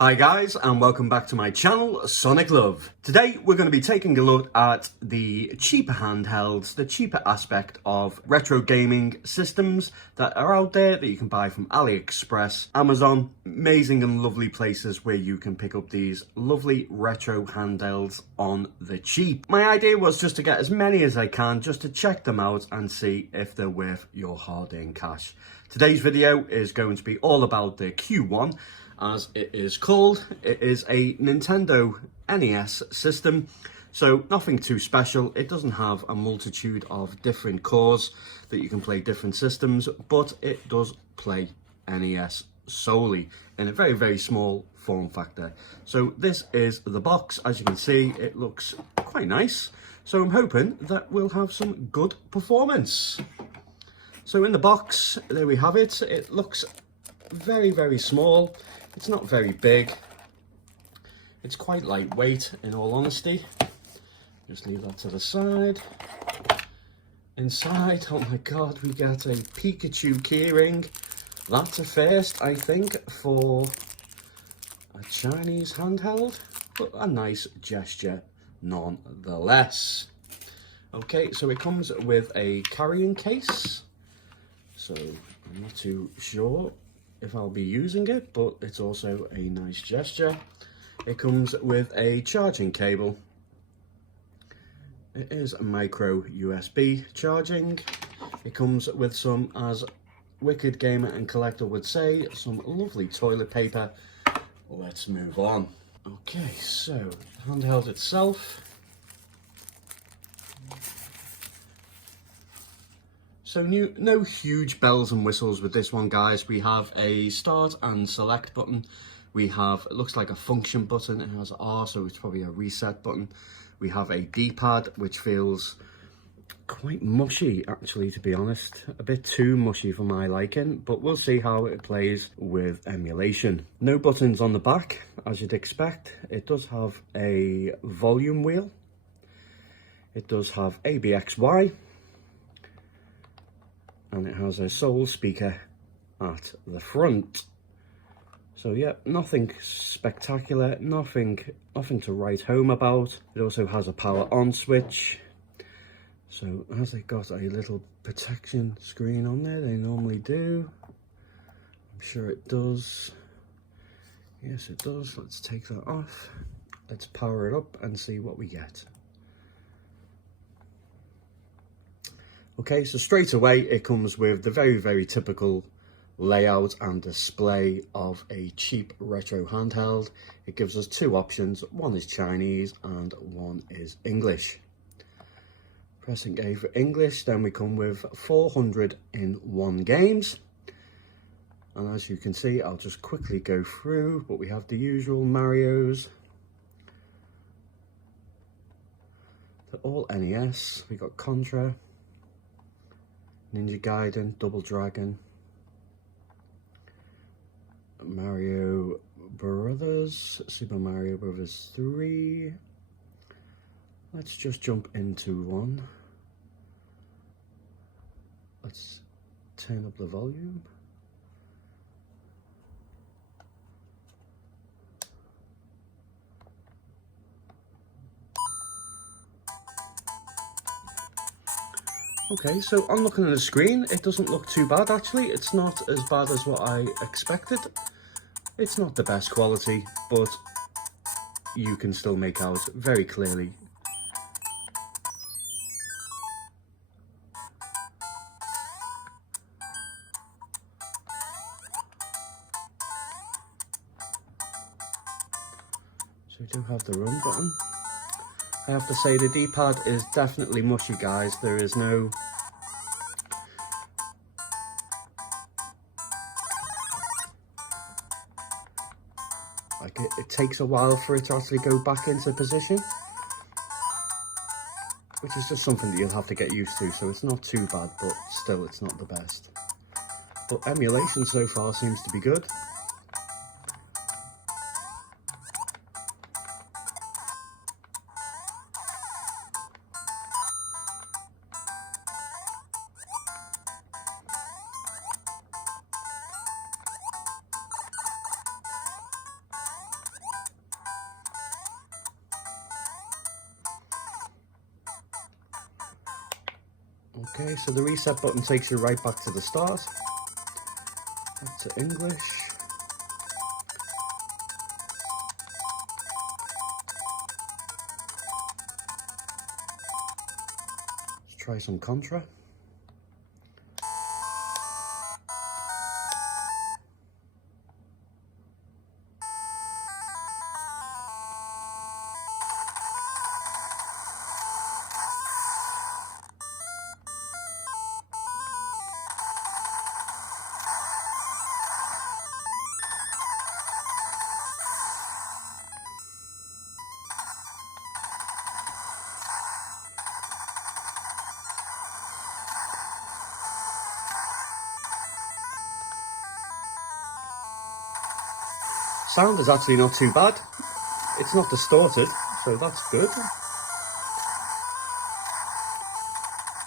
Hi guys, and welcome back to my channel, Sonic Love. Today we're going to be taking a look at the cheaper handhelds, the cheaper aspect of retro gaming systems that are out there that you can buy from AliExpress, Amazon, amazing and lovely places where you can pick up these lovely retro handhelds on the cheap. My idea was just to get as many as I can, just to check them out and see if they're worth your hard-earned cash. Today's video is going to be all about the Q1, as it is called. It is a Nintendo NES system, so nothing too special. It doesn't have a multitude of different cores that you can play different systems, but it does play NES solely in a very, very small form factor. So this is the box. As you can see, it looks quite nice. So I'm hoping that we'll have some good performance. So in the box, there we have it. It looks very, very small. It's not very big. It's quite lightweight, in all honesty. Just leave that to the side. Inside, oh my god, we get a Pikachu keyring. That's a first, I think, for a Chinese handheld, but a nice gesture nonetheless. Okay, so it comes with a carrying case. So I'm not too sure if I'll be using it, but it's also a nice gesture. It comes with a charging cable. It is a micro USB charging. It comes with some, as Wicked Gamer and Collector would say, some lovely toilet paper. Let's move on. Okay, so the handheld itself. So no huge bells and whistles with this one, guys. We have a start and select button. We have, it looks like a function button. It has R, so it's probably a reset button. We have a D-pad, which feels quite mushy, actually, to be honest. A bit too mushy for my liking, but we'll see how it plays with emulation. No buttons on the back, as you'd expect. It does have a volume wheel. It does have ABXY. And it has a Soul speaker at the front. So yeah, nothing spectacular, nothing to write home about. It also has a power on switch. So has it got a little protection screen on there? They normally do. I'm sure it does. Yes, it does. Let's take that off. Let's power it up and see what we get. Okay, so straight away it comes with the very, very typical layout and display of a cheap retro handheld. It gives us two options. One is Chinese and one is English. Pressing A for English, then we come with 401 games. And as you can see, I'll just quickly go through, but we have the usual Marios. They're all NES. We got Contra, Ninja Gaiden, Double Dragon, Mario Brothers, Super Mario Brothers 3. Let's just jump into one. Let's turn up the volume. Okay, so on looking at the screen, it doesn't look too bad actually. It's not as bad as what I expected. It's not the best quality, but you can still make out very clearly. So we do have the run button. I have to say the D-pad is definitely mushy, guys. There is no... like it takes a while for it to actually go back into position. Which is just something that you'll have to get used to, so it's not too bad, but still it's not the best. But emulation so far seems to be good. Okay, so the reset button takes you right back to the start. Back to English. Let's try some Contra. Sound is actually not too bad. It's not distorted, so that's good.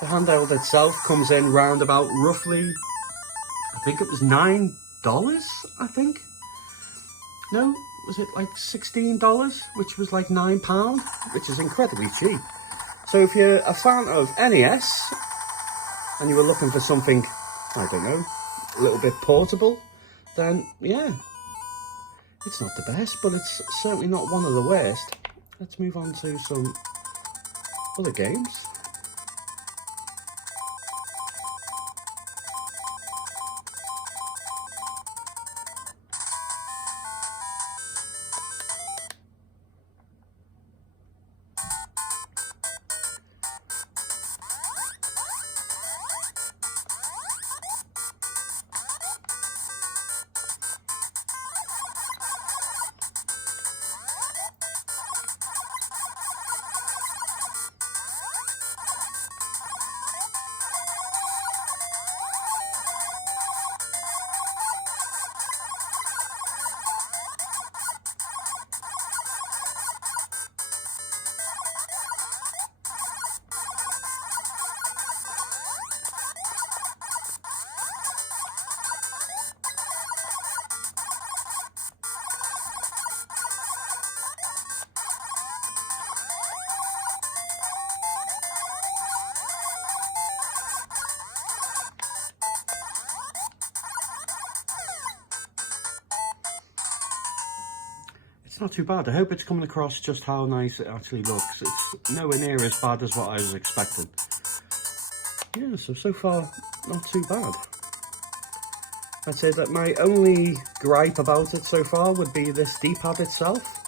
The handheld itself comes in round about roughly, I think it was $9, I think. No, was it like $16, which was like £9, which is incredibly cheap. So if you're a fan of NES and you were looking for something, I don't know, a little bit portable, then yeah. It's not the best, but it's certainly not one of the worst. Let's move on to some other games. It's not too bad. I hope it's coming across just how nice it actually looks. It's nowhere near as bad as what I was expecting. Yeah, so far, not too bad. I'd say that my only gripe about it so far would be this D-pad itself.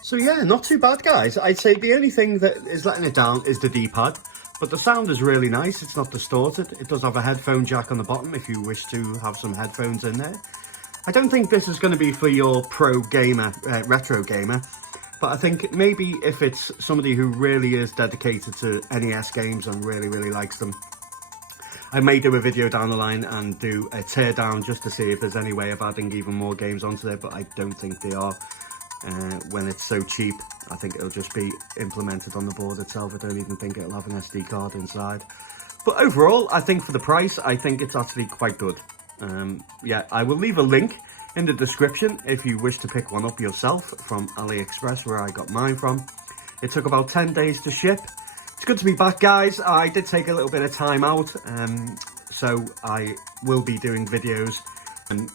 So yeah, not too bad, guys. I'd say the only thing that is letting it down is the D-pad, but the sound is really nice. It's not distorted. It does have a headphone jack on the bottom if you wish to have some headphones in there. I don't think this is going to be for your pro gamer, retro gamer, but I think maybe if it's somebody who really is dedicated to NES games and really likes them, I may do a video down the line and do a tear down just to see if there's any way of adding even more games onto there, but I don't think they are. When it's so cheap, I think it'll just be implemented on the board itself. I don't even think it'll have an SD card inside. But overall, I think for the price, I think it's actually quite good. Yeah, I will leave a link in the description if you wish to pick one up yourself from AliExpress, where I got mine from. It took about 10 days to ship. It's good to be back, guys. I did take a little bit of time out, so I will be doing videos and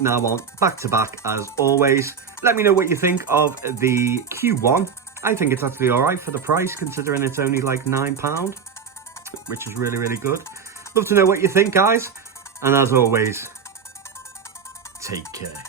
now on back to back as always. Let me know what you think of the Q1. I think it's actually all right for the price, considering it's only like £9, which is really, really good. Love to know what you think, guys. And as always, take care.